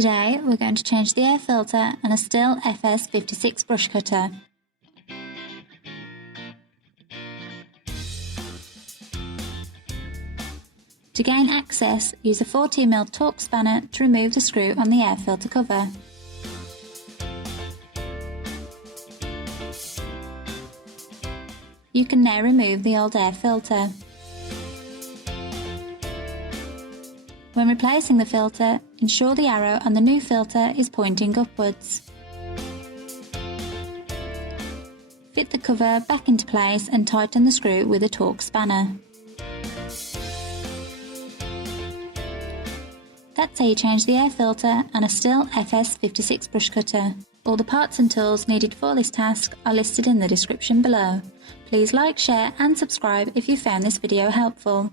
Today we're going to change the air filter on a Stihl FS56 brush cutter. To gain access, use a 14mm Torx Spanner to remove the screw on the air filter cover. You can now remove the old air filter. When replacing the filter, ensure the arrow on the new filter is pointing upwards. Fit the cover back into place and tighten the screw with a Torx Spanner. That's how you change the air filter on a Stihl FS56 brush cutter. All the parts and tools needed for this task are listed in the description below. Please like, share and subscribe if you found this video helpful.